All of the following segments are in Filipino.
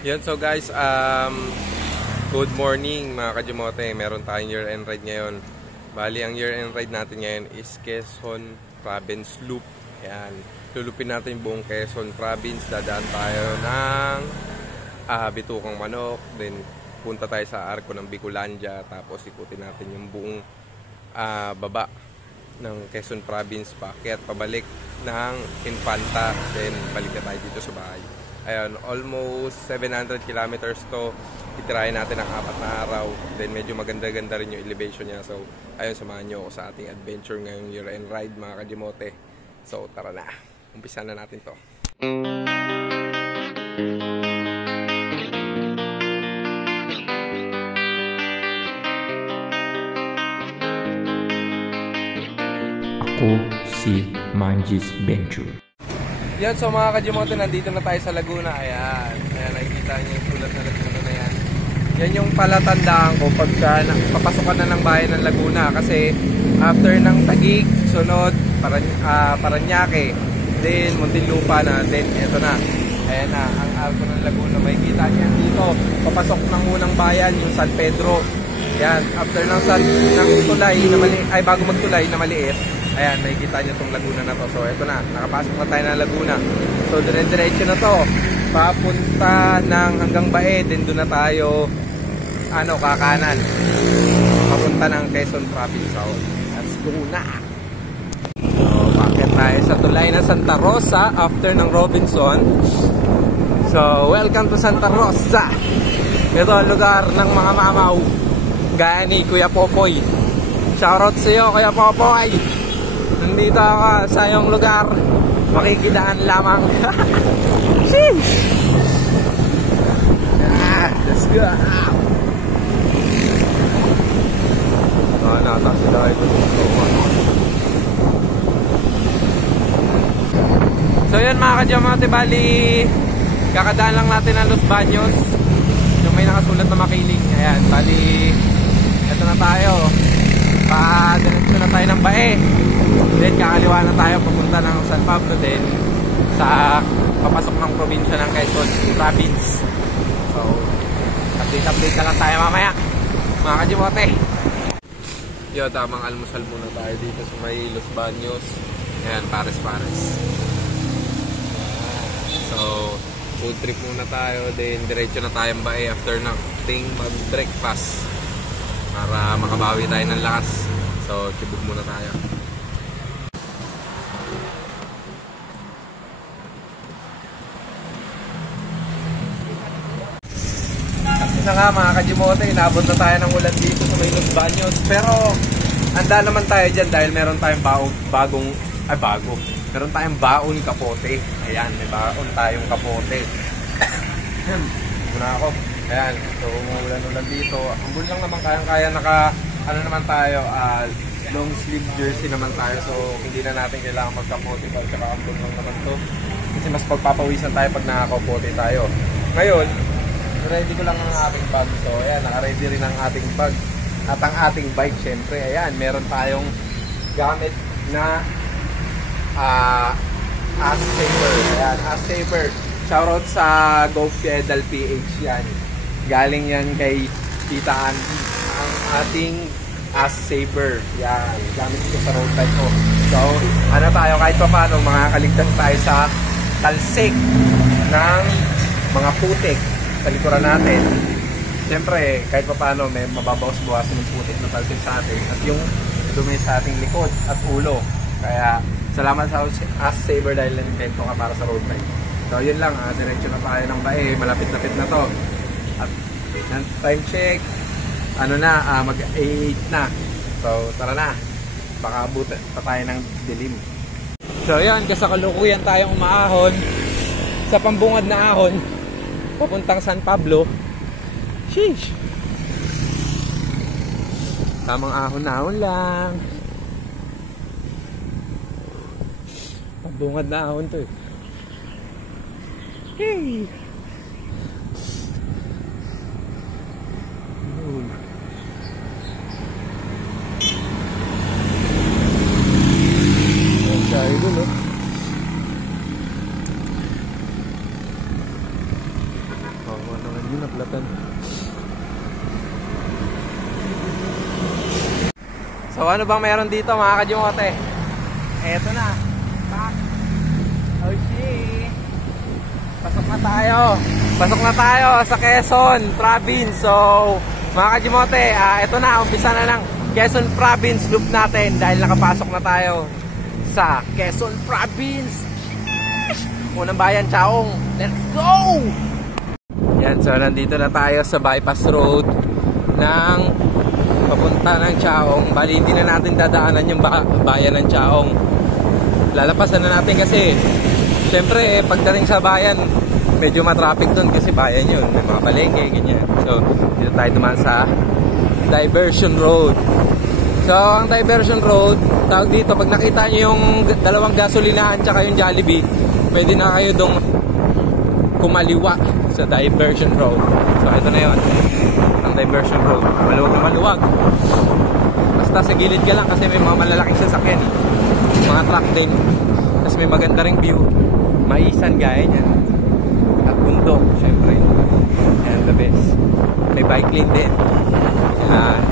Yun, so guys, good morning mga Kajimote. Meron tayong year-end ride ngayon. Bali, ang year-end ride natin ngayon is Quezon Province Loop. Ayan, lulupin natin yung buong Quezon Province. Dadaan tayo ng Bitukang Manok. Then, punta tayo sa Arco ng Bicolandia. Tapos, ikutin natin yung buong baba ng Quezon Province. Paakyat, pabalik ng Infanta. Then, balik na tayo dito sa bahay. Ayun, almost 700 kilometers to. Itirahin natin ang 4 na araw. Then medyo maganda-ganda rin yung elevation niya. So, ayun, samahan nyo ako sa ating adventure ngayong year-end ride mga Kajimote. So, tara na. Umpisa na natin to. Ako si Manjis Venture. Yan, so mga Kajimote, nandito na tayo sa Laguna. Ayan, ayan, nakikita niyo yung sulat na Laguna na yan. Yan yung palatandaan ko pag papasokan na ng bayan ng Laguna. Kasi after ng Taguig, sunod Parañaque, then Muntinlupa na, then eto na. Ayan na, ang Arco ng Laguna. Makikita niyo dito, papasok ng unang bayan, yung San Pedro. Yan, after ng tulay na maliit, ay bago magtulay na maliit. Ayan, nakikita nyo itong Laguna na to. So, eto na. Nakapasok na tayo ng Laguna. So, dire-diretso na to. Papunta ng hanggang Bae. Then, doon na tayo, kakanan. Papunta ng Quezon Province. So, let's go na. So, bakit tayo sa tulay ng Santa Rosa after ng Robinson. So, welcome to Santa Rosa. Ito ang lugar ng mga mamaw. Gaya ni Kuya Popoy. Shoutout sa iyo, Kuya Popoy. Nandito ako sa iyong lugar. Makikidaan lamang. Sheesh! Let's go! Nataas sila ito. So yun mga Kajimote, bali kakadaan lang natin ang Los Baños. Yung may nakasulat na Makiling. Ayan, bali ito na tayo. Diretso na tayo ng Bae. Then kakaliwa na tayo papunta ng San Pablo din sa papasok ng probinsya ng Quezon Province. So, update na lang tayo mamaya mga Kajimote. Yo, tamang almusal muna tayo dito sa may Los Baños. Ayan, pares-pares. So, food trip muna tayo. Then diretso na tayong Bae after nating mag-breakfast para makabawi tayo ng lakas. So, tibog muna tayo. Kasi nga mga Kajimote, inabot na tayo ng ulan dito sa may Los Baños. Pero, handa naman tayo dyan dahil meron tayong meron tayong baon kapote. Ayan, may baon tayong kapote. Muna ako. Ayan, so umuulan-ulan dito. Ambul lang naman, kayang-kaya naman tayo, long sleeve jersey naman tayo. So, hindi na natin kailangan magkapote pa. Tsaka ambul lang naman to. Kasi mas pagpapawisan tayo pag nakakapote tayo. Ngayon, ready ko lang ang ating bag. So, ayan, naka-ready rin ang ating bag. At ang ating bike, syempre. Ayan, meron tayong gamit na As Saver. Ayan, As Saver. Shoutout sa Go Pedal PH yan. Galing yan kay Tita Andy. Ang ating As Saver. Yan, gamit ko sa road bike ko. So, tayo kahit pa paano, makakaligtas tayo sa talsik ng mga putik sa likuran natin. Siyempre, kahit pa paano, may mababawas-bawasan ng putik na talsik sa atin. At yung dumi sa ating likod at ulo. Kaya, salamat sa As Saver dahil nag-invento ka para sa road bike. So, yun lang. Diretso na tayo ng Bae. Malapit-lapit na to. At time check. Mag-8 na. So, tara na. Baka abutin pa tayo ng dilim. So, yan. Kasakalukuyan tayong umaahon sa pambungad na ahon papuntang San Pablo. Sheesh! Tamang ahon-ahon lang. Pambungad na ahon to eh. Hey! Tayo dun eh. Yun, naplatan. So ano bang meron dito mga kajumote? Eto na. Pak. Oh shit. Pasok na tayo. Pasok na tayo sa Quezon Province. So mga kajumote, eto na. Umpisa na ng Quezon Province loop natin dahil nakapasok na tayo sa Quezon Province. Unang bayan, Chaong. Let's go! Yan, so nandito na tayo sa bypass road ng papunta ng Chaong. Bali, hindi na natin dadaanan yung bayan ng Chaong. Lalapasan na natin kasi syempre, pagdating sa bayan, medyo matraffic dun kasi bayan yun. May mga palengke, ganyan. So, dito tayo dumaan sa Diversion Road. So, ang Diversion Road, tawag dito, pag nakita nyo yung dalawang gasolinahan tsaka yung Jollibee, pwede na kayo dong kumaliwa sa Diversion Road. So, ito na yun. Ang Diversion Road. Maluwag na maluwag. Basta sa gilid ka lang kasi may mga malalaking sasakyan. Mga truck din. Tapos may maganda ring view. Maisan gaya niyan. At bundok, syempre. Yan, the best. May bike lane din. Yan.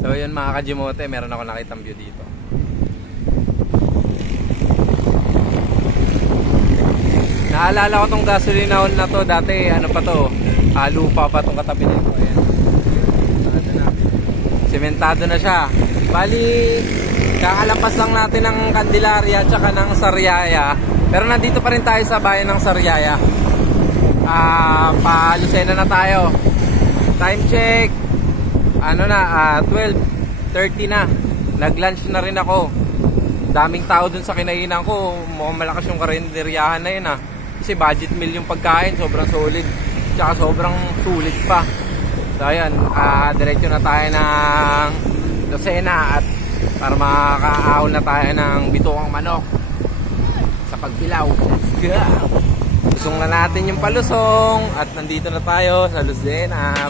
So yun mga kajimote, meron ako nakitang view dito. Naalala ko tong gasolinahon na to dati, ano pa to, lupa pa tong katabi nito. Ayan. Sementado na siya. Bali, kakalampas lang natin ng Candelaria tsaka ng Sariaya. Pero nandito pa rin tayo sa bayan ng Sariaya. Pa-Lucena na tayo. Time check. Ano na, 12:30 na. Nag-lunch na rin ako. Daming tao dun sa kinainan ko. Mukhang malakas yung karinderyahan na yun Kasi budget meal yung pagkain. Sobrang solid. Tsaka sobrang sulit pa. So ayan, diretso na tayo ng Lucena at para makakaahon na tayo ng bituang manok sa pagbilaw. Let's go! Lusong na natin yung palusong at nandito na tayo sa Lucena.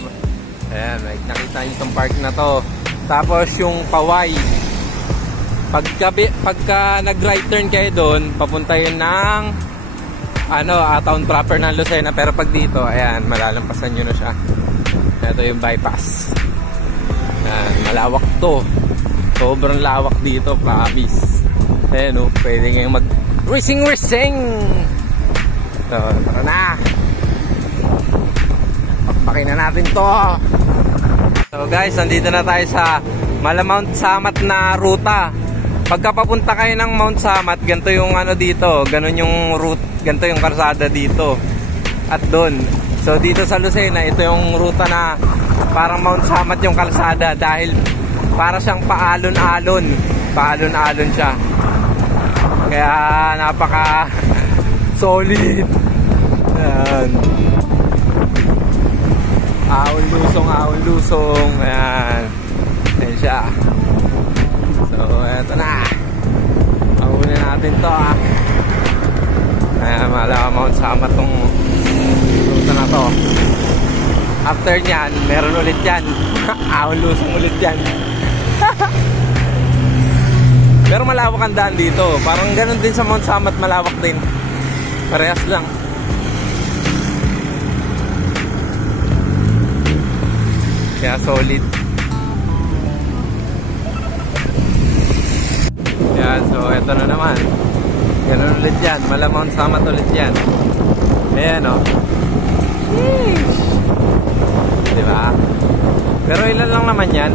Ayan, nakita nyo itong park na to. Tapos yung Paway. Pagka nag-right turn kayo doon, papunta yun ng town proper ng Lucena. Pero pag dito, ayan, malalampasan nyo na siya. Ito yung bypass. Ayan, malawak to. Sobrang lawak dito, promise. Ayan pwede ngayong mag-racing! So, tara na! Pakpakin na natin to! So guys, nandito na tayo sa Mount Samat na ruta. Pagka papunta kayo ng Mount Samat, ganito yung dito, ganun yung route, ganito yung kalsada dito. At doon. So dito sa Lucena, ito yung ruta na parang Mount Samat yung kalsada dahil para siyang paalon-alon. Paalon-alon siya. Kaya napaka solid. Ayan. Ahon lusong. Ayan. Ayan siya. So, eto na. Ahunin natin to Ayan, malaka Mount Samat tong ruta na to. After nyan, meron ulit yan. Ahon lusong ulit yan. Pero malawak ang daan dito. Parang ganun din sa Mount Samat, malawak din. Parehas lang. Kaya solid. Yan, so eto na naman. Ganun ulit yan. Mount Samat ulit yan. Ayan Diba? Pero ilan lang naman yan.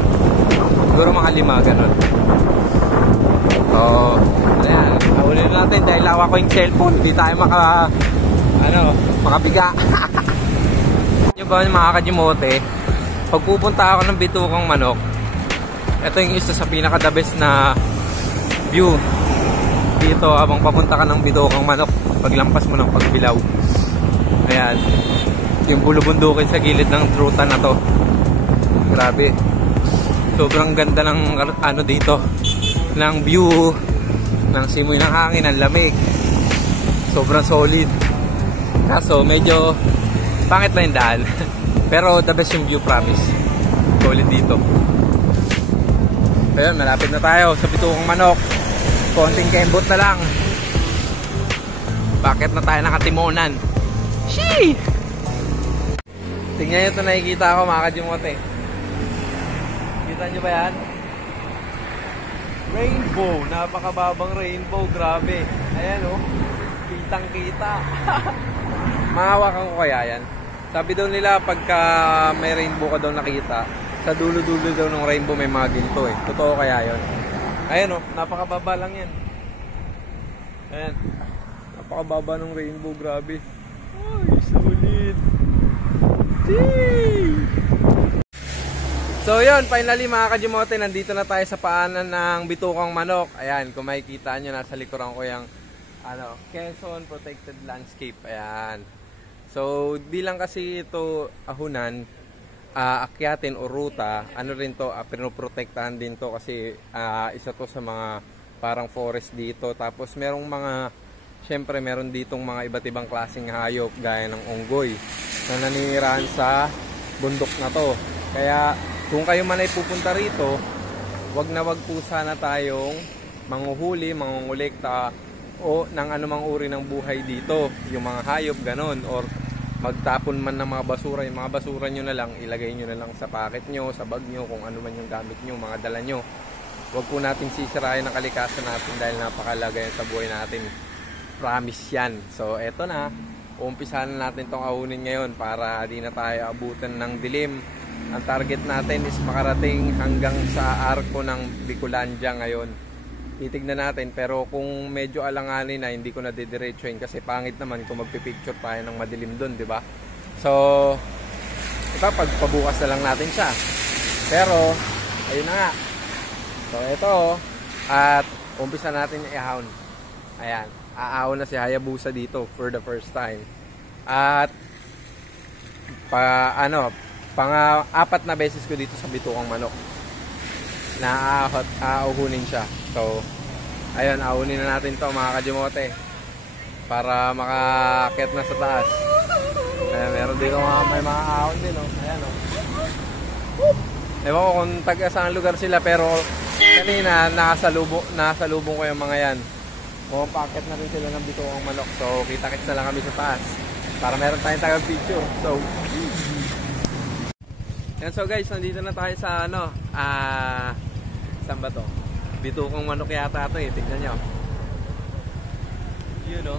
Siguro mga 5, ganun. So, ayan. Ahulin natin dahil lawa ko yung cellphone. Hindi tayo makapiga. Yung ba mga kajimote, pag pupunta ako ng Bitukang Manok, ito yung isa sa pinaka-the best na view dito habang papunta ka ng Bitukang Manok paglampas mo ng Pagbilaw. Ayan, yung bulubundukin sa gilid ng ruta na to. Grabe, sobrang ganda ng dito, ng view, ng simoy ng hangin, ng lamig. Sobrang solid. Kaso medyo pangit na yung daan. Pero the best yung view, promise. Solid dito. Ayun, malapit na tayo sa Bitukang Manok. Konting kembot na lang. Bakit na tayo nakatimonan? Sheesh! Tingnan nyo ito, nakikita ko mga kajimote. Kita nyo ba yan? Rainbow, napakababang rainbow, grabe. Ayan oh, kitang kita. Mahawakan ko kaya yan. Sabi daw nila pagka may rainbow ka daw nakita, sa dulo-dulo daw ng rainbow may mga ginto eh. Totoo kaya yun? Ayan oh, napakababa lang yan. Ayan, napakababa ng rainbow, grabe. Ay, sulit. So yun, finally mga kajimote, nandito na tayo sa paanan ng bitukang manok. Ayan, kung makikita nyo, nasa likuran ko yung Quezon Protected Landscape. Ayan. So bilang kasi ito ahunan, akyatin o ruta, ano rin to, pinoprotektahan din to kasi isa to sa mga parang forest dito. Tapos merong mga, syempre meron ditong mga iba't ibang klaseng hayop gaya ng unggoy na naninirahan sa bundok na to. Kaya kung kayo man ay pupunta rito, wag na wag po sana tayong manghuhuli, mangungulekta o ng anumang uri ng buhay dito. Yung mga hayop, ganon, or magtapon man ng mga basura. Yung mga basura nyo na lang, ilagay nyo na lang sa packet nyo, sa bag nyo, kung ano man yung gamit nyo, mga dala nyo. Wag po natin sisirain ang kalikasan natin dahil napakalaga yan sa buhay natin. Promise yan. So eto na, umpisahan natin tong ahunin ngayon para di na tayo abutan ng dilim. Ang target natin is makarating hanggang sa arko ng Bicolandia ngayon. Titignan natin, pero kung medyo alanganin na, hindi ko na didiretsuhin kasi pangit naman kung magpipicture tayo ng madilim dun, di ba? So ito, pagpabukas na lang natin siya. Pero ayun na nga. So ito, at umpisa natin i-ahon. Ayan, aahon na si Hayabusa dito for the first time. At pang-apat na beses ko dito sa bitukang manok na auhunin siya. So ayun, auhunin na natin to mga kajimote para makakit na sa taas. Ayan, meron dito may mga ahon din oh. Ayan oh. Ewan ko kung taga-saan lugar sila, pero kanina nakasalubong ko yung mga yan. Pumapakit na rin sila ng bitukang manok. So kita-kits na lang kami sa taas para meron tayong taga-picture. So yan, so guys, nandito na tayo sa saan ba to? Bitukang manok yata ito eh, tignan nyo. Yun o.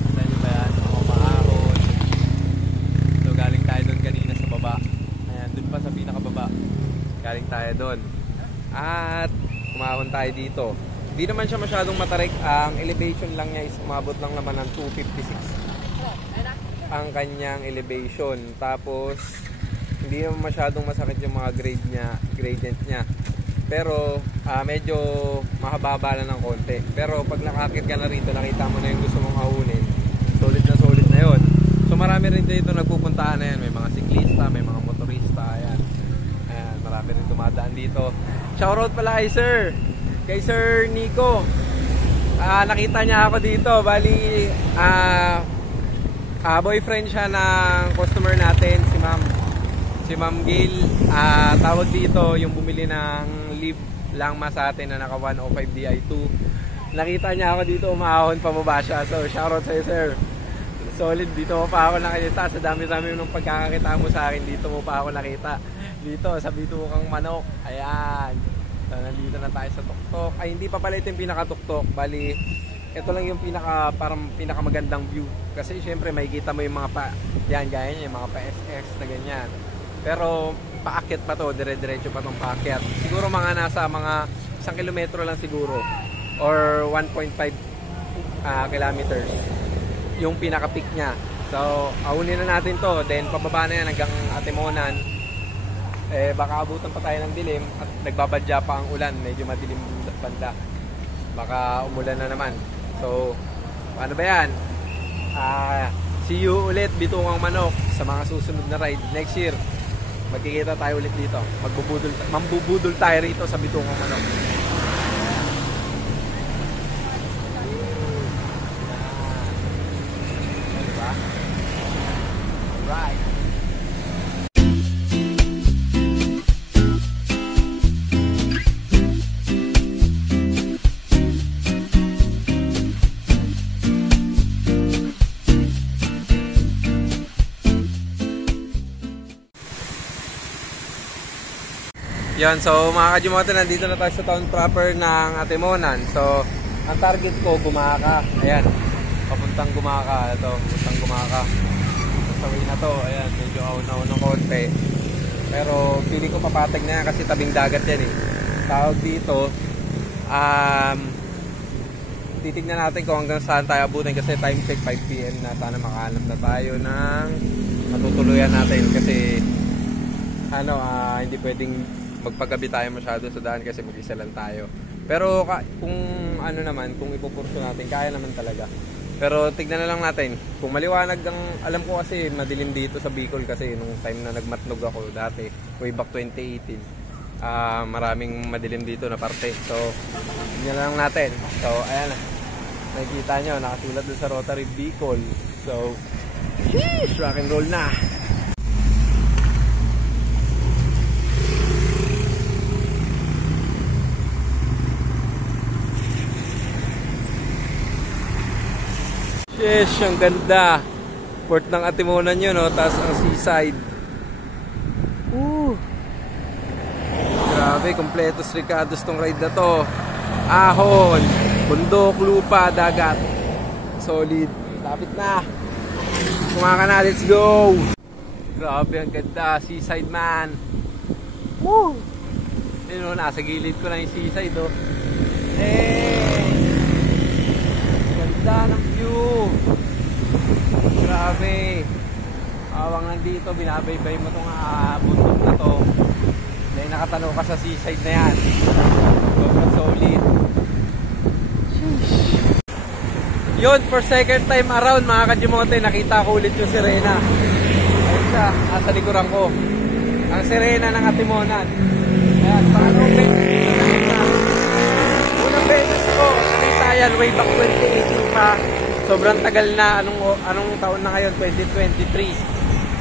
Tignan nyo ba yan? Maahon. So galing tayo doon kanina sa baba. Ayan, doon pa sa pinakababa. Galing tayo doon. At umahon tayo dito. Hindi naman siya masyadong matarik. Ang elevation lang niya is umabot lang naman ng 256 ang kanyang elevation. Tapos hindi naman masyadong masakit yung mga gradient niya. Pero medyo mahababa lang ng konti. Pero pag nakakit ka na rito, nakita mo na yung gusto mong ahunin, solid na yun. So marami rin dito nagpupuntahan na yan. May mga siklista, may mga motorista. Ayan, marami rin dumadaan dito. Shoutout pala kay Sir Nico. Nakita niya ako dito. Bali boyfriend siya ng customer natin, si Ma'am Gail. Tawag dito yung bumili ng live lang sa atin na naka 105 Di2. Nakita niya ako dito, umahon, pababa siya. So shoutout sa'yo, sir. Solid, dito mo pa ako nakita. Sa dami-dami ng pagkakakita mo sa akin, dito mo pa ako nakita. Dito sa bitukang manok. Ayan. So nandito na tayo sa tuktok. Ay, hindi pa pala ito yung pinakatuktok. Bali, ito lang yung parang pinakamagandang view. Kasi syempre makikita mo yung mga yan, gaya niya, yung mga pa-SS na ganyan. Pero paakyat pa to, dire-diretso pa tong paakyat. Siguro nasa mga 1 kilometro lang siguro. Or 1.5 kilometers yung pinaka-peak niya. So, ahunin na natin to. Then pababa na yan hanggang Atimonan. Baka abutan pa tayo ng dilim at nagbabadya pa ang ulan. Medyo madilim banda. Baka umulan na naman. So, paano ba yan? See you ulit, bitukang manok, sa mga susunod na ride. Next year, magkikita tayo ulit dito. Mambubudol tayo rito sa bitukang manok. Diba? Alright. Yan, so mga Kajimote, nandito na tayo sa town proper ng Atimonan. So, ang target ko, Gumaca. Ayan, papuntang Gumaca. Ito, papuntang Gumaca. Sa way na to, ayan, medyo auna ng konti. Pero, pili ko papatag na yan kasi tabing dagat yan eh. Tawag dito, titignan natin kung hanggang saan tayo abutin kasi time check 5 PM na. Sana makahanap na tayo ng matutuluyan natin kasi hindi pwedeng magpagabi tayo masyado sa daan kasi mag-isa lang tayo. Pero kung kung ipupurso natin, kaya naman talaga. Pero tignan na lang natin. Kung maliwanag alam ko kasi madilim dito sa Bicol kasi nung time na nagmatnog ako dati, way back 2018. Maraming madilim dito na parte. So, tignan na lang natin. So, ayan na. Nakikita nyo, nakasulat doon sa Rotary Bicol. So, sheesh, rock and roll na. Yes, ang ganda. Port ng Atimonan yun, no? Tapos ang seaside. Grabe, kompletos Ricardo's tong ride na to. Ahon, bundok, lupa, dagat. Solid. Lapit na. Kumaka na, let's go. Grabe, ang ganda. Seaside man. Woo! Yun, nasa gilid ko lang yung seaside, oh. Ganda ng view. Grabe. Awang nandito, binabaybay mo itong bundok na to. Dahil nakatanaw ka sa seaside na yan. Sobrang solid. Yun, for second time around mga Kajimote, nakita ko ulit yung sirena. Ayun siya, nasa likuran ko. Ang sirena ng Atimonan. Ayan, paano unang beses ko, nakita yan way back 2018 pa. Sobrang tagal na. Anong taon na ngayon? 2023.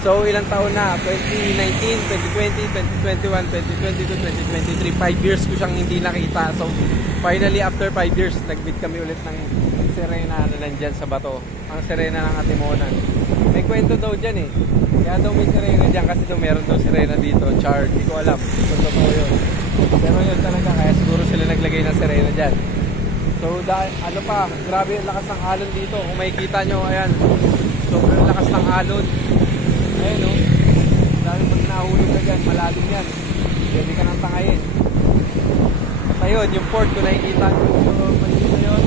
So ilang taon na? 2019, 2020, 2021, 2022, 2023. 5 years ko siyang hindi nakita. So finally after 5 years, nag-meet kami ulit ng sirena na nandyan sa bato. Ang sirena ng Atimonan. May kwento daw dyan eh. Kaya daw may sirena dyan kasi daw meron daw sirena dito. Char, di ko alam. Totoo yun. Pero yun talaga, kaya siguro sila naglagay ng sirena dyan. So, grabe yung lakas ng alon dito. Kung makikita nyo, ayan. Sobrang lakas ng alon. Ayan, oh. Dahil pag nahulog ka dyan, malalim yan. Pwede ka nang tangayin. At ayun, yung port, kung nakikita nyo, makikita yun.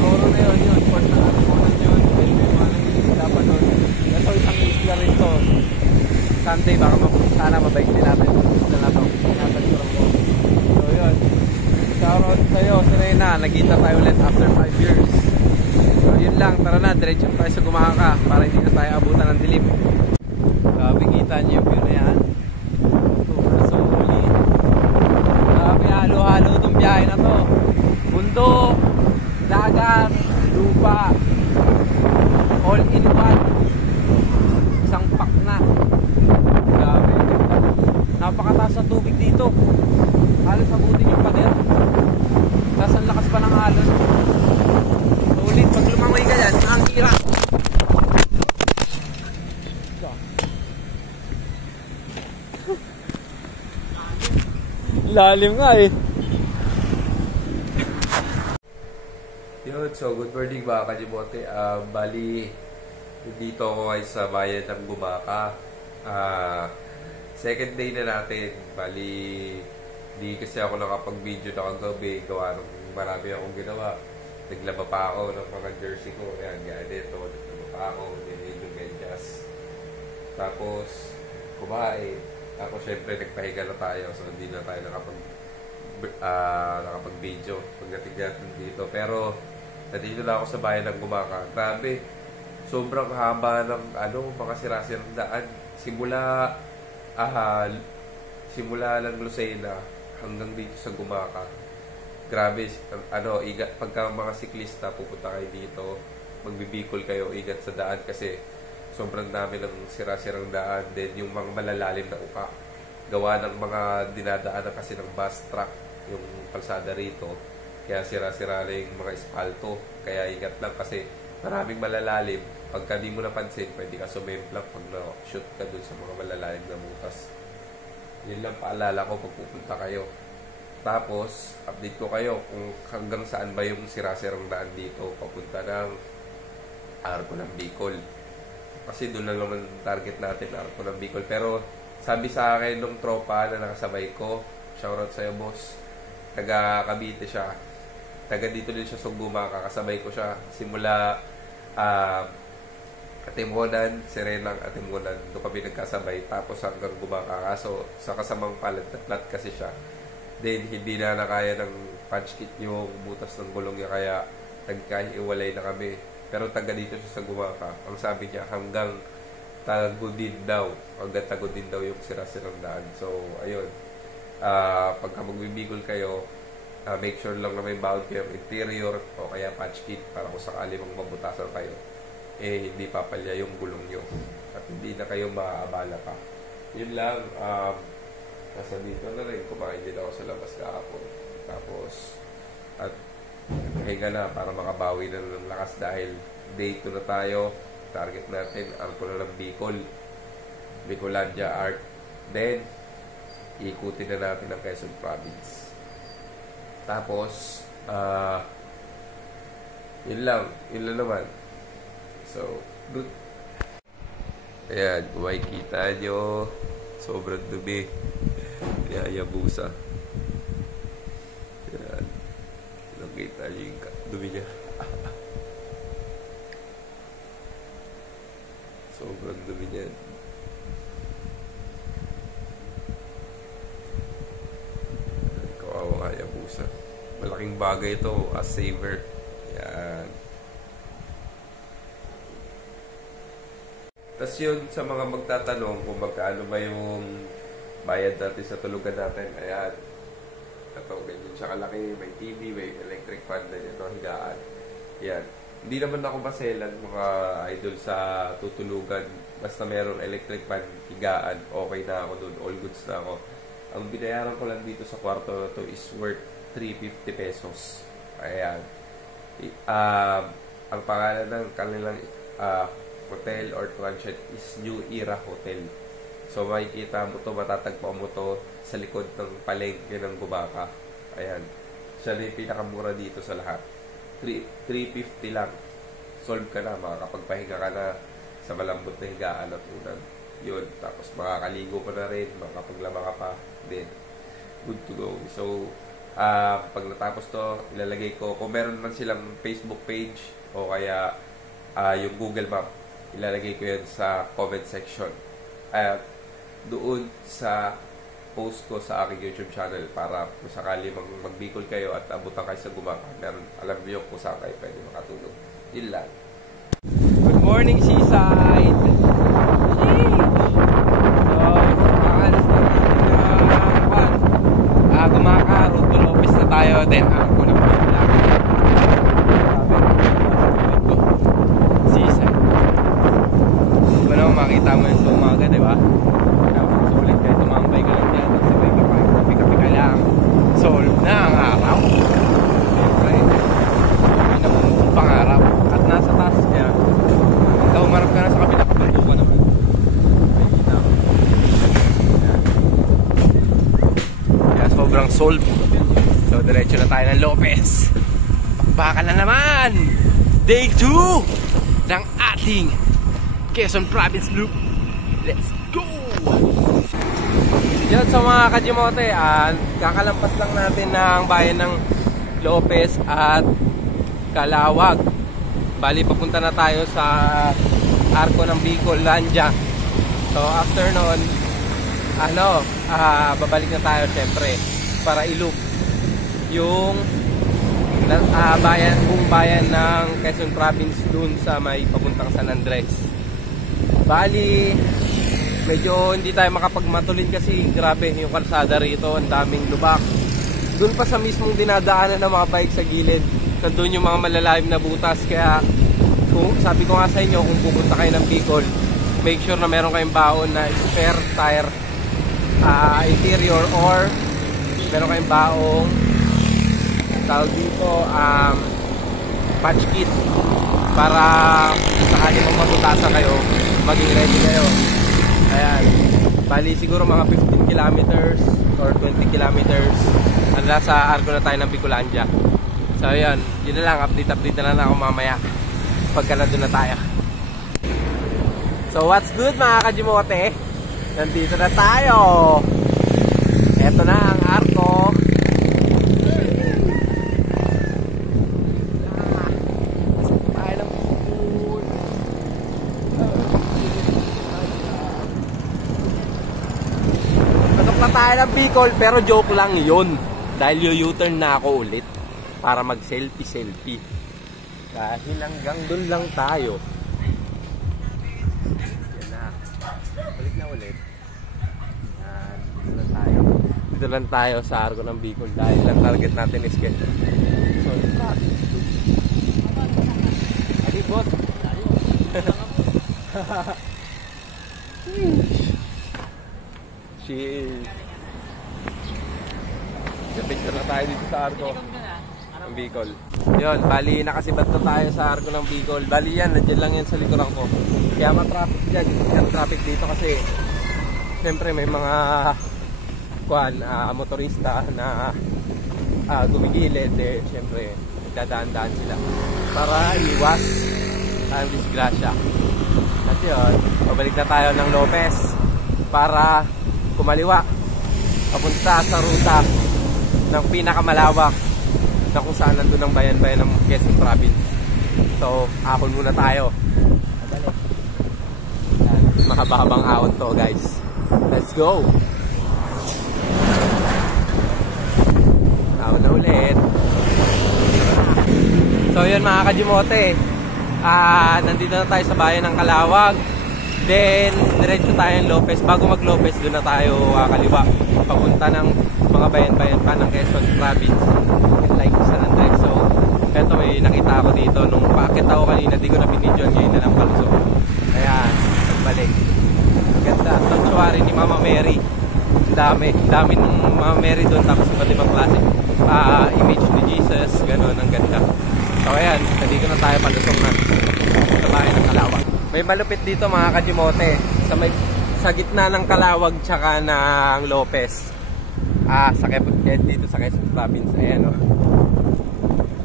Loro na yun, port na Atimonan yun. Pwede yung mga nanginisla pa nun. So, isang isla rin to. Sunday, baka sana mabait din natin. Isla na to. Nasa likuran ko. So, yun. Shoutout sa'yo, Sirena. Nagkita tayo ulit after 5 years. So, yun lang. Tara na, diretso tayo sa Gumaca para hindi na tayo abutan ng dilim. Grabe, kita niyo yung view na yan. Super solid. Grabe, halo-halo itong biyahe na to. Bundok, dagat, lupa, all in one. Isang pack na. Grabe. Napakataas ng tubig dito. Halos abutin yung pader. Tapos ang lakas pa ng alon. Ulit, pag lumangoy ka dyan, ang hirap. Lalim nga eh. Yun, so good morning mga Kajimote. Bali, dito ako guys sa bayan ng Gumaca. Second day na natin. Bali, di kasi ako nakapag-video na kagabi. Gawa ng marami akong ginawa. Naglaba pa ako ng mga jersey ko. Ayan, gaya dito. Naglaba pa ako. Nilid yung medyas. Tapos, kumain. Tapos, syempre, nagpahiga na tayo. So, hindi na tayo nakapag-video pagdating natin dito. Pero, nandito na ako sa bayan ng Gumaca. Grabe. Sobrang haba ng mga sirasirang daan. Simula lang Lucena hanggang dito sa Gumaca. Grabe, pagka mga siklista pupunta kayo dito, magbibikol kayo, ingat sa daan kasi sobrang dami ng sirasirang daan. Then yung mga malalalim na uka, gawa ng mga dinadaanan kasi ng bus truck yung kalsada rito, kaya sira-sira na yung mga espalto. Kaya ingat lang kasi maraming malalalim. Pagka di mo napansin, pwede ka sumemplang pag na-shoot ka dun sa mga malalalim na butas. Yun lang paalala ko pag pupunta kayo. Tapos, update ko kayo kung hanggang saan ba yung sira-sirang daan dito papunta ng Arco ng Bicol. Kasi doon lang naman target natin, Arco ng Bicol. Pero sabi sa akin nung tropa na nakasabay ko, shoutout sa'yo boss, taga Cavite siya. Taga dito din siya sa Gumaka, kasabay ko siya simula Atimonan, Serenang Atimonan, doon kami nagkasabay, tapos hanggang Gumaka. Kaso sa kasamang palad na flat kasi siya, then hindi na nakaya ng punch kit yung butas ng gulong niya, kaya nagkahiwalay na kami. Pero taga dito siya sa Gumaka. Ang sabi niya hanggang Tagudin daw, hanggang Tagudin daw yung sira-sirang daan. So ayun, pagka magbibigol kayo, make sure lang na may baon kayo interior o kaya patch kit para kung sakali mong mabutasan kayo, hindi papalya yung gulong nyo at hindi na kayo maaabala pa. Yun lang. Nasa dito na rin, kumain din ako sa labas kahapon. Tapos at pahinga na para makabawi na ng lakas dahil day 2 na tayo. Target natin Arco na ng Bicol, Bicolandia Art, then ikutin na natin ang Quezon Province. Tapos yun lang naman. So, good. Ayan, kung makikita nyo, sobrang dumi. Yayabusa. Ayan. Nakita nyo yung dumi niya. Sobrang dumi niya. Kawawa nga Yabusa. Malaking bagay ito as saver. Ayan. Tapos yun, sa mga magtatanong kung magkano ba yung bayad natin sa tulugan natin, ayan. Ito, ganyan siya kalaki, may TV, may electric fan na ito, higaan. Ayan. Hindi naman ako maselan mga idol sa tutulugan. Basta meron electric fan, higaan, okay na ako dun, all goods na ako. Ang binayaran ko lang dito sa kwarto na to is worth 350 pesos. Ayan. Ang pangalan ng kanilang hotel or transient is New Era Hotel. So makikita mo to, matatagpuan mo to sa likod ng palengke ng Gumaka. Ayan. Siya rin pinakamura dito sa lahat. 350 lang. Solve ka na, makakapagpahinga ka na sa malambot na higaan at unan. Yun. Tapos makakaligo ka na rin, makapaglaba ka pa. Then, good to go. So, pag natapos to, ilalagay ko, kung meron man silang Facebook page o kaya yung Google Map, ilalagay ko yan sa comment section. Doon sa post ko sa aking YouTube channel para kung sakali magbikol kayo at abutan kayo sa Gumaka, meron, alam niyo kung saan kayo pwede makatulog. Yun lang. Good morning, Seaside! So, makakalis na natin Gumaka, Ruto Lopez na tayo, then ako na po yung lang. Seaside. Diba naman makita mo yung umaga, diba? Sulit kayo, tumambay ka lang dyan, sabay ka pa, kapi-kapi ka lang. Solve na ang araw. Siyempre, may namumukong pangarap. At nasa taas kaya, hanggang umarap ka na sa kapila, kapatuko ka naman. May kita ko. Kaya sobrang solve. So, diretso na tayo ng Lopez. Baka na naman! Day 2 ng ating Quezon Province Loop. Let's go! Yan sa mga Kajimote, kakalampas lang natin ng bayan ng Lopez at Calawag. Bali, papunta na tayo sa Arco ng Bicolandia. So, after nun, babalik na tayo syempre para i-loop yung buong bayan ng Quezon Province dun sa may papuntang San Andres. Bali, medyo hindi tayo makapagmatulin kasi grabe yung kalsada rito, ang daming lubak. Doon pa sa mismong dinadaanan ng mga bike sa gilid, nandun yung mga malalalim na butas. Kaya sabi ko nga sa inyo, kung pupunta kayo ng Bicol, make sure na meron kayong baon na spare tire interior, or meron kayong baong tawag dito patch kit para sakali mong mabutasan kayo, maging ready kayo. Ayan. Bali siguro mga 15 kilometers or 20 kilometers. Nasa Arco na tayo ng Bicolandia. So yun, yun na lang, update na lang ako mamaya pagka nandun na tayo. So what's good mga kajimote? Nandito na tayo. Eto na ang Arco. Tayo ng Bicol. Pasok na tayo ng Bicol, pero joke lang yun. Dahil u-turn na ako ulit para mag-selfie. Dahil hanggang dun lang tayo. Yan na. Balik na ulit. Yan. Dito lang tayo sa Arco ng Bicol. Dahil lang target natin is get. Sorry, traffic. Adi, boss. Cheers. Picture na tayo dito sa Arco ng Bicol. Yun, bali nakasibat na tayo sa Arco ng Bicol. Bali yan, nandiyan lang yan sa likuran ko. Kaya ma-traffic dyan. Yung traffic dito kasi siyempre may mga motorista na gumigilid. Siyempre, dadaan-daan sila para iwas ang disgrasya. At yun, pabalik na tayo ng Lopez para kumaliwa papunta sa ruta ng pinakamalawak na kung saan nandun ang bayan-bayan ng Quezon Province. So, ahon muna tayo. Mahaba-habang ahon to, guys. Let's go! Ahon na ulit. So, yun mga kajimote. Nandito na tayo sa bayan ng Calawag. Then, diretso tayo ng Lopez. Bago mag-Lopez, doon na tayo kaliwa. Papunta ng mga bayan-bayan pa ng Quezon Province. Like San Andres. So, eto may nakita ako dito. Nung paakit ako kanina, di ko na binidyon. Ngayon na lang palusok. Ayan, nagbalik. Ganda. Sanctuary ni Mama Mary. Dami ng Mama Mary doon. Tapos iba't ibang klase. Image ni Jesus. Ganon, ang ganda. So, ayan. Nandito na tayo palusok na. Sa bayan ng Calawag. May malupit dito mga kajimote. Sa gitna ng Calawag tsaka ng Lopez. Dito sa Quezon Province. Ayan o.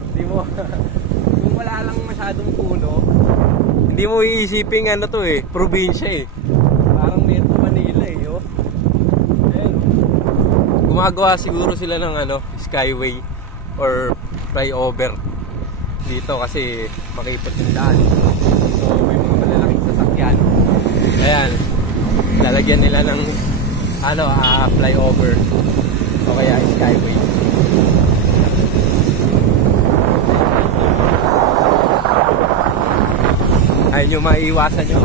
Hindi mo, kung wala lang masyadong puno, hindi mo iisipin ano to eh, probinsya eh. Parang Metro Manila eh. Oh. Ayan o. Gumagawa siguro sila ng skyway or flyover dito kasi makipot yung daan. So may mga malalaking sasakyan. Ayan. Lalagyan nila ng flyover o kaya skyway. Ayun yung maiiwasan nyo.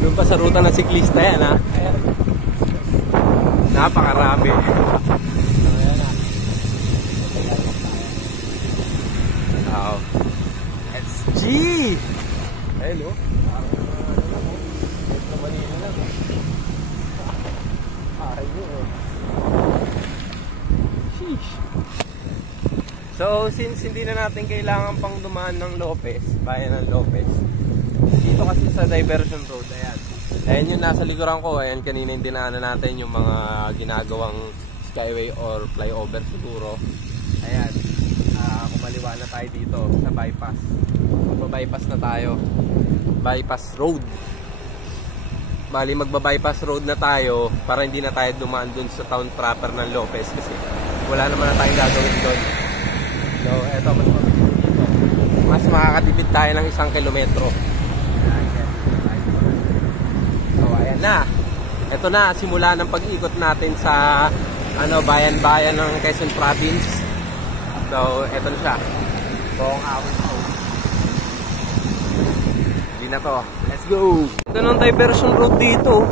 Doon pa sa ruta ng siklista yan ha. Napakarami. Wow. SG! Ayun o. Manila lang. Ayun. Sheesh. So, since hindi na natin kailangan pang dumaan ng Lopez, bayan ng Lopez, dito kasi sa diversion road, ayan. Ayan yung nasa likuran ko, ayan kanina yung dinaanan natin yung mga ginagawang skyway or flyover siguro. Ayan, kumaliwa na tayo dito sa bypass. Magba-bypass na tayo. Bypass road. Bali magba-bypass road na tayo para hindi na tayo dumaan dun sa town proper ng Lopez kasi wala naman na tayong gagawin doon. So, eto mas mabilis dito. Mas makakatipid tayo ng 1 kilometro. So, ayan na. Eto na, simula ng pag-ikot natin sa bayan-bayan ng Quezon Province. So, eto na siya. Buong awit ko. Hindi na to. Let's go! Ito ng diversion road dito.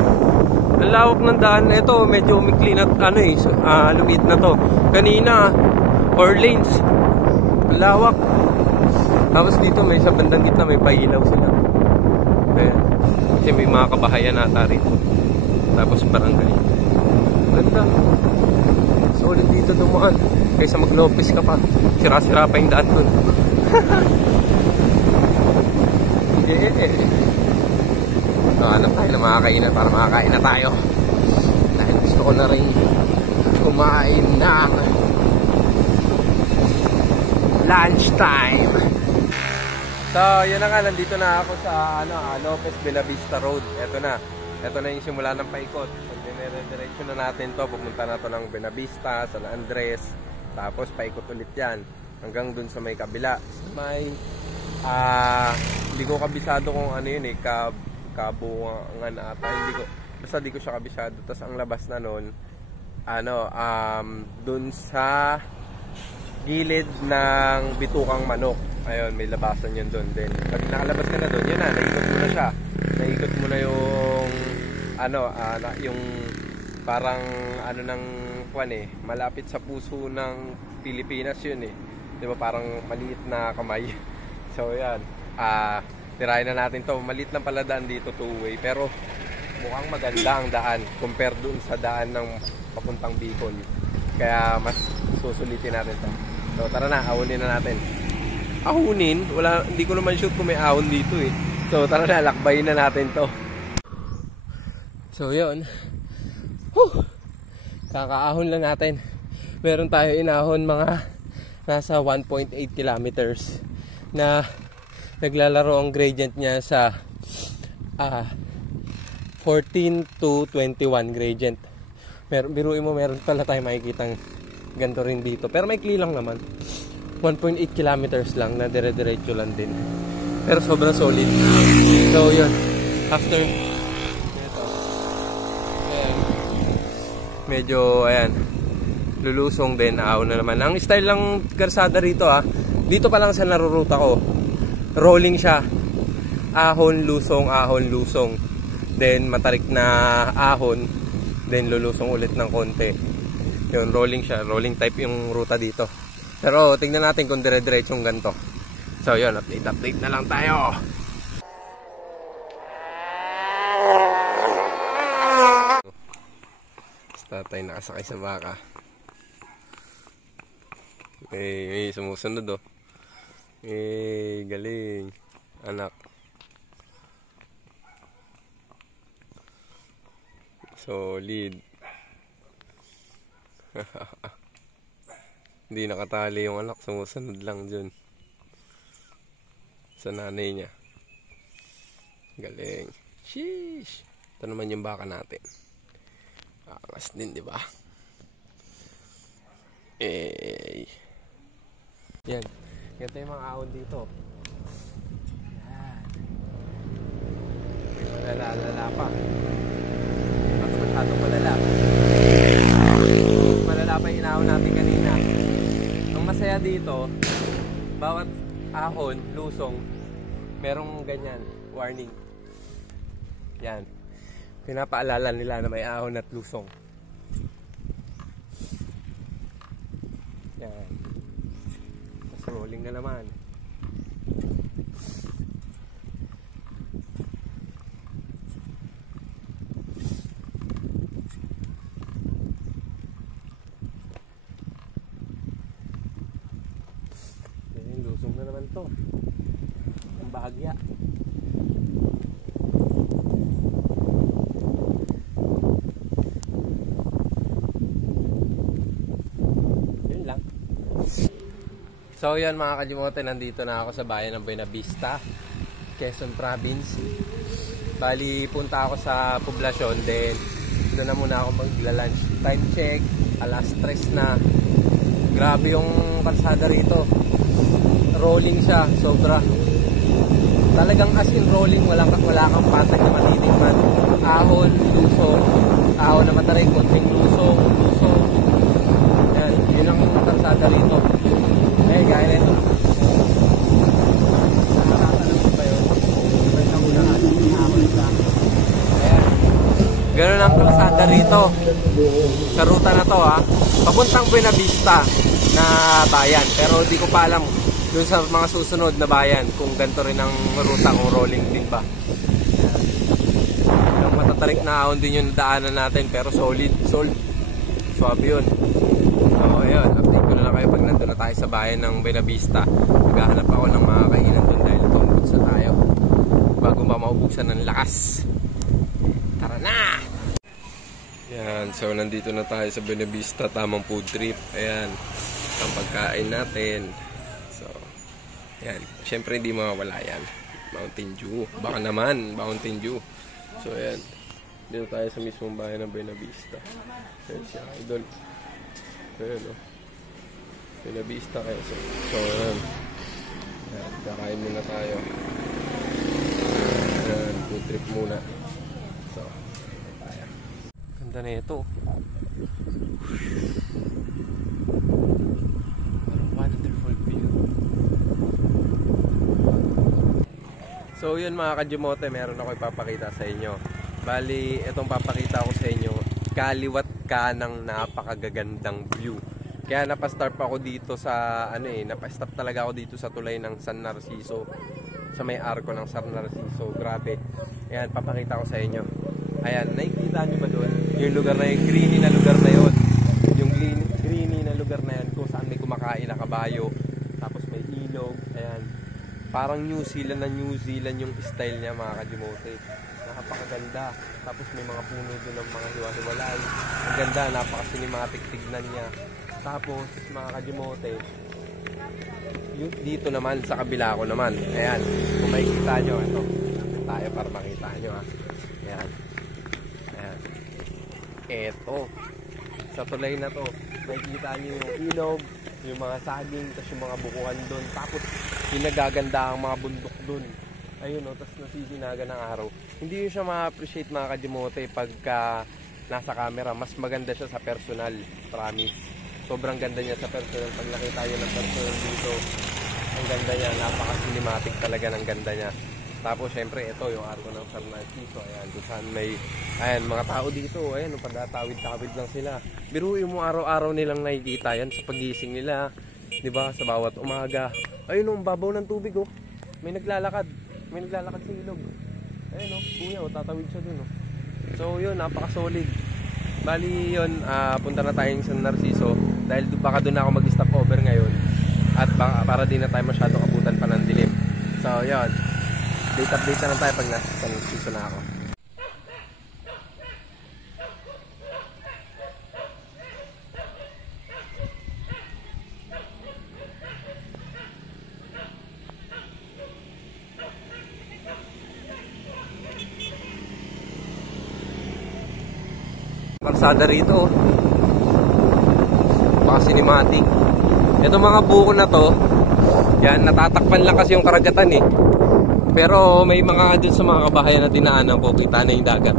Ang lawak ng daan. Ito, medyo umikli na lumit na to. Kanina, 4 lanes. Ang lawak. Tapos dito may sa bandang gitna may pailaw sila. Ayan. Kasi may mga kabahayan ata rito. Tapos barangay. Ganda. Solid dito dumaan. Kaysa mag-Lopez ka pa. Sira-sira pa yung daan dun. So, hanap tayo ng mga kainan para makakain na tayo. Dahil gusto ko na rin kumain ng lunchtime. So, yun na nga, nandito na ako sa Lopez Bellavista Road. Ito na yung simula ng paikot. Pag dire-diretso na natin to, pupunta na to ng Bellavista, San Andres, tapos paikot ulit yan hanggang dun sa may kabila. May hindi ko kabisado kung ano yun kabuangan ata, basta di ko siya kabisado. Tapos ang labas na nun dun sa gilid ng Bitukang Manok. Ayun, may labasan yun dun. Then pag nakalabas ka na dun, yun na, naikot mo na siya. Naikot mo na yung yung parang ng malapit sa puso ng Pilipinas yun eh. Di ba, parang maliit na kamay. So yan, tirahin na natin to. Maliit lang pala daan dito, two-way, pero mukhang maganda ang daan compare dun sa daan ng papuntang Bicol. Kaya mas susulitin natin to. So tara na, ahunin na natin. Ahunin? Hindi ko naman sure kung may ahon dito eh. So tara na, lakbayin na natin to. So yun, kakaahon lang natin. Meron tayo inahon mga nasa 1.8 kilometers na naglalaro ang gradient niya sa 14 to 21 gradient. Biruin mo, meron pala tayo makikitang ganito rin dito. Pero may clear lang naman. 1.8 kilometers lang na dire-diretso lang din. Pero sobrang solid. So yun, after ito, ayan, medyo lulusong din, ahon na naman. Ang style lang karsada rito dito pa lang sa naruruta ko, rolling siya, ahon lusong, then matarik na ahon, then lulusong ulit ng konti. Yun, rolling siya, rolling type yung ruta dito. Pero tingnan natin kung dire-diretsong ganito. So yun, update na lang tayo. Tatay nakasakay sa baka. May sumusunod galing anak. Solid. Hindi nakatali yung anak, sumusunod lang dyan sa nanay niya. Galing. Sheesh. Ito naman yung baka natin. Angas din, di ba? Yan. Ganito yung mga ahon dito. Yan. May malala pa. Mas masyadong malala. Malala pa yung inahon natin kanina. Ang masaya dito, bawat ahon, lusong, merong ganyan, warning. Yan. Pinapaalala nila na may ahon at lusong. Yan. Mas rolling na naman. Yan, lusong na naman to. Ang bahagya. So yan mga kajimote, nandito na ako sa bayan ng Buenavista, Quezon Province. Bali, punta ako sa poblasyon, then doon na muna ako magla-lunch. Time check, alas 3 na. Grabe yung kalsada rito. Rolling siya, sobra. Talagang as in rolling, wala kang patag na matitikman. Ahon, lusong, ahon na matarik, konting lusong. Yan, yun ang kalsada rito. Gaya na ito. Nakakatanong ba yun? May nakulangan. Ayan. Ganun ang kalsada rito. Sa ruta na to papuntang Buenavista na bayan. Pero di ko pa alam dun sa mga susunod na bayan kung ganito rin ang ruta, kung rolling din ba. Yung matatarik na ahon din yung daanan natin, pero solid. Swabe yun. So ayun, update ko na lang kayo pag nandun na tayo sa bayan ng Buenavista. Maghahanap ako ng mga kainan dun dahil tungkol sa tayo bago pa maubusan ng lakas. na! Yan, so nandito na tayo sa Buena Vista, tamang food trip. Ayan, ang pagkain natin. So, yan, syempre hindi mawawala yan. Mountain Dew, baka naman, Mountain Dew. So, ayan, dito tayo sa mismong bayan ng Buena Vista. Ayan siya, idol. Ayan, o. Buena Vista kayo. So, ayan. Ayan, kakain muna tayo. Ayan, food trip muna. So, tayo. Ganda na ito. Wonderful view. So, yun mga Kajimote, meron ako ipapakita sa inyo. Bali, itong papakita ko sa inyo, kaliwat ka ng napakagagandang view. Kaya napastart pa ako dito sa napastop talaga ako dito sa tulay ng San Narciso, sa may arko ng San Narciso. Grabe. Ayan, papakita ko sa inyo. Ayan, nakikita nyo ba doon? Yung lugar na yung greeny na lugar na yun. Yung greeny na lugar na yan kung saan may kumakain na kabayo. Tapos may ilog. Ayan. Parang New Zealand yung style niya mga Kajimote. Napakaganda. Tapos may mga puno doon ng mga hiwa-hiwalay. Ang ganda, napaka-cinematic tignan niya. Tapos mga Kajimote, dito naman sa kabila ko naman. Ayan, kung makikita nyo, ito tayo para makita nyo ha. Ayan. Ayan. Eto, sa tulay na to, makikita nyo yung ilog, yung mga saging, tapos yung mga bukuhan doon. Tapos pinagaganda ang mga bundok doon. Ayun o, tapos nasisinaga ng araw. Hindi yun siya ma-appreciate mga Kajimote pagka nasa camera. Mas maganda siya sa personal, promise. Sobrang ganda niya sa personal. Pag nakita nyo ng personal dito, ang ganda niya, napaka-cinematic talaga ng ganda niya. Tapos syempre ito yung arko ng San Narciso. Ayan, doon saan may mga tao dito. Ayan, pagkatawid-tawid lang sila. Biruin mo araw-araw nilang nakikita yan sa pagising nila, 'di ba? Sa bawat umaga. Ayun ang babaw ng tubig oh. May naglalakad sa ilog. Ayun oh, kuya oh, tatawid siya dun oh. So yun, napaka-solid. Bali yun, punta na tayong San Narciso dahil baka doon na ako mag-stop over ngayon at para di na tayo masyadong abutan pa ng dilim. So yun, update na lang tayo pag nasa San Narciso na ako. Kalsada rito baka cinematic. Ito mga buko na to, yan, natatakpan lang kasi yung karagatan eh, pero may mga dun sa mga kabahayan na dinaanan ko, kita na yung dagat.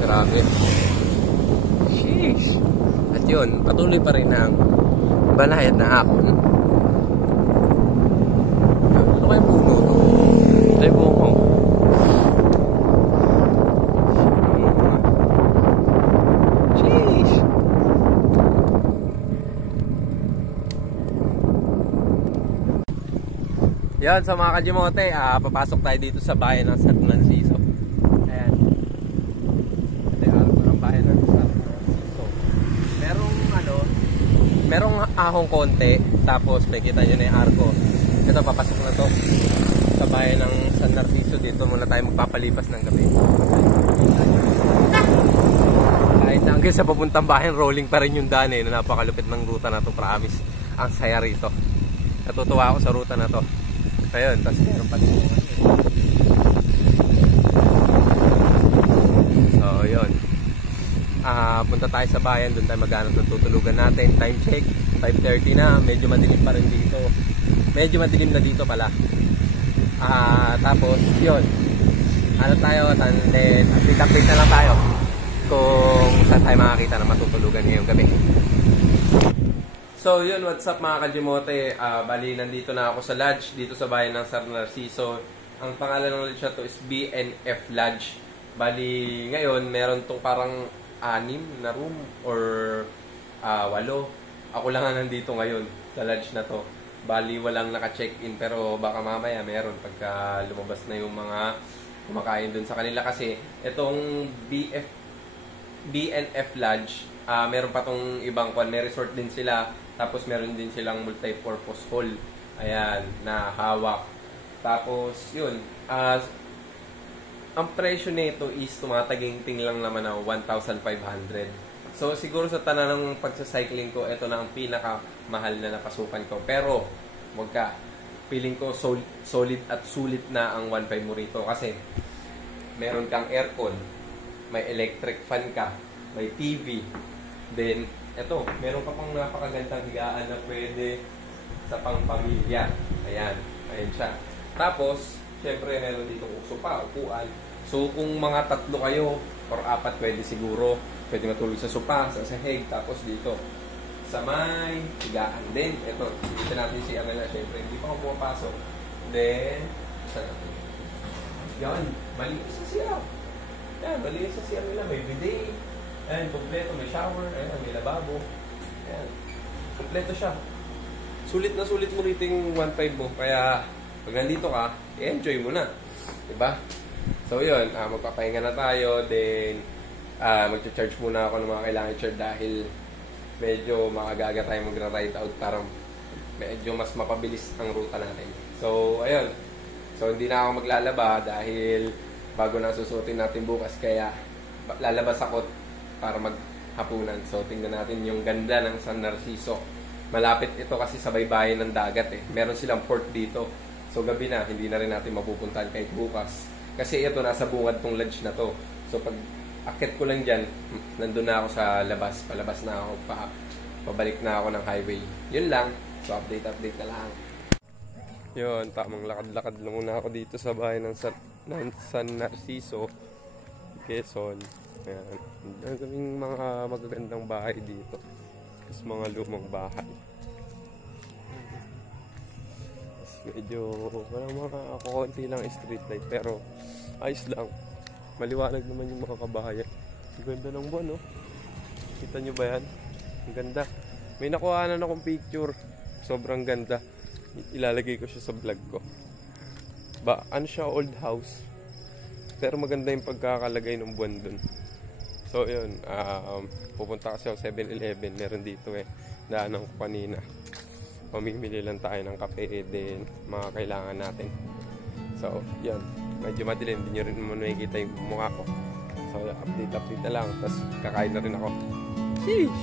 Grabe. Sheesh. At yun, patuloy pa rin ang banayad na akon. Ano kayong puno to? Ito yung buko. Yan, sa mga Kajimote, papasok tayo dito sa bayan ng San Narciso. Ayan. Ito yung arko ng bayan ng San Narciso. Merong ahong konti, tapos nakikita nyo na yung arko. Ito, papasok na to sa bayan ng San Narciso. Dito muna tayo magpapalipas ng gabi. Kahit na hanggang sa papuntang bayan, rolling pa rin yung daan eh. Napakalupit ng ruta na to, promise. Ang saya rito. Natutuwa ako sa ruta na to. Ayun, tapos meron pa dito. So, yun. Punta tayo sa bayan, doon tayo maghanap ng tutulugan natin. Time check, 5:30 na. Medyo madilim pa rin dito. Medyo madilim na dito pala. Tapos, yun. Ano tayo, then update na lang tayo kung saan tayo makakita na matutulugan ngayong gabi. So yun, what's up mga Kajimote? Bali, nandito na ako sa lodge, dito sa bayan ng San Narciso. Ang pangalan ng lodge na to is B&F Lodge. Bali, ngayon, meron tong parang 6 na room or 8. Ako lang nga nandito ngayon sa lodge na to. Bali, walang naka-check-in pero baka mamaya meron pagka lumabas na yung mga kumakain dun sa kanila. Kasi itong B&F Lodge, meron pa tong ibang may resort din sila. Tapos meron din silang multi-purpose hall. Ayan, na hawak. Tapos, yun. ang presyo nito is tumataginting lang naman ng 1,500. So, siguro sa tanan ng pagsacycling ko, ito na ang pinakamahal na napasukan ko. Pero, wag ka. Feeling ko solid at sulit na ang 1.5 mo rito. Kasi, meron kang aircon, may electric fan ka, may TV. Then, ito, meron ka pang napakagandang higaan na pwede sa pangpamilya. Ayan, ayan siya. Tapos, syempre, meron dito sofa, upuan. So, kung mga 3 kayo, or 4, pwede siguro. Pwede matulog sa sopa, sa sahig, tapos dito. Sa may higaan din. Ito, dito natin si na syempre. Hindi pa ako pumapasok. Then, yan, malinis sa siya. Yan, malinis sa siya nila. May bidet. Ayan, kompleto. May shower. Ayan, may lababo. Ayan, kompleto siya. Sulit na sulit mo rito yung 1.5 mo. Kaya, pag nandito ka, i-enjoy mo na. Diba? So, yun. Magpapahinga na tayo. Then, mag-charge muna ako ng mga kailangan i-charge dahil medyo makagaga tayo mag-ride out para medyo mas mapabilis ang ruta natin. So, ayun. So, hindi na ako maglalaba dahil bago na susuotin natin bukas. Kaya, lalabas ako para maghapunan. So, tingnan natin yung ganda ng San Narciso. Malapit ito kasi sa baybayin ng dagat eh. Meron silang port dito. So, gabi na, hindi na rin natin mapupuntahan kahit bukas. Kasi ito, nasa bungad tong lodge na to. So, pag akit ko lang dyan, nandun na ako sa labas. Palabas na ako, pabalik na ako ng highway. Yun lang. So, update na lang. Yun, tamang lakad-lakad lang muna ako dito sa bahay ng San Narciso, Quezon. Ayan. Ang daming mga magagandang bahay dito. Tapos mga lumang bahay. Tapos medyo, walang mga konti lang street light. Pero, ayos lang. Maliwanag naman yung mga kabahayan. Ang ganda ng buwan, no? Kita nyo ba yan? Ang ganda. May nakuhaan akong picture. Sobrang ganda. Ilalagay ko siya sa vlog ko. Ano siya, old house. Pero maganda yung pagkakalagay ng buwan dun. So, yun. Pupunta kasi ako 7-Eleven. Meron dito eh. Daanan ko kanina. Pamimili lang tayo ng kape din. Mga kailangan natin. So, yun. Medyo madilim, hindi nyo rin naman makikita yung mukha ko. So, update na lang. Tapos, kakain na rin ako. Sheesh!